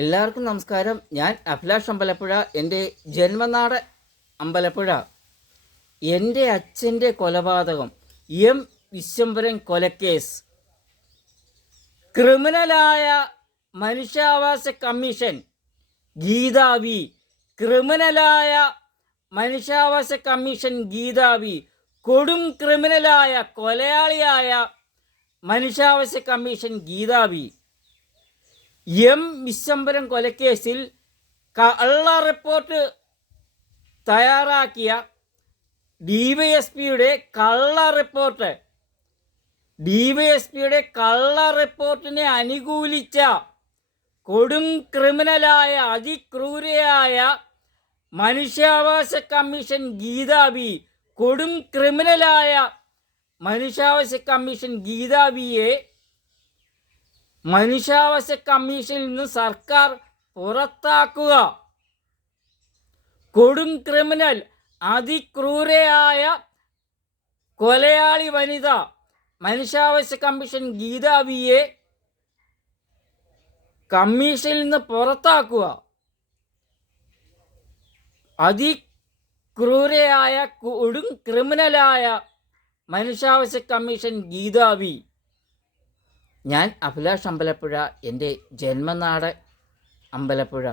എല്ലാവർക്കും നമസ്കാരം. ഞാൻ അഭിലാഷ് അമ്പലപ്പുഴ. എൻ്റെ ജന്മനാട് അമ്പലപ്പുഴ. എൻ്റെ അച്ഛൻ്റെ കൊലപാതകം, എം വിശ്വംഭരൻ കൊലക്കേസ്, ക്രിമിനലായ മനുഷ്യാവകാശ കമ്മീഷൻ ഗീതാ വി, ക്രിമിനലായ മനുഷ്യാവകാശ കമ്മീഷൻ ഗീതാ വി, കൊടും ക്രിമിനലായ കൊലയാളിയായ മനുഷ്യാവകാശ commission Geetha V. M Viswambharan കൊലക്കേസിൽ കള്ള റിപ്പോർട്ട് തയ്യാറാക്കിയ ഡിവൈഎസ്പിയുടെ കള്ള റിപ്പോർട്ടിനെ അനുകൂലിച്ച കൊടും ക്രിമിനലായ അതിക്രൂരയായ മനുഷ്യാവകാശ കമ്മീഷൻ ഗീതാ വി, കൊടും ക്രിമിനലായ മനുഷ്യാവകാശ കമ്മീഷൻ ഗീതാ വിയെ മനുഷ്യാവകാശ കമ്മീഷനിൽ നിന്ന് സർക്കാർ പുറത്താക്കുക. കൊടും ക്രിമിനൽ അതിക്രൂരയായ കൊലയാളി വനിത മനുഷ്യാവകാശ കമ്മീഷൻ ഗീതാ വിയെ കമ്മീഷനിൽ നിന്ന് പുറത്താക്കുക. അതിക്രൂരയായ കൊടും ക്രിമിനലായ മനുഷ്യാവകാശ കമ്മീഷൻ ഗീതാ വി. ഞാൻ അഭിലാഷ് അമ്പലപ്പുഴ. എൻ്റെ ജന്മനാട് അമ്പലപ്പുഴ.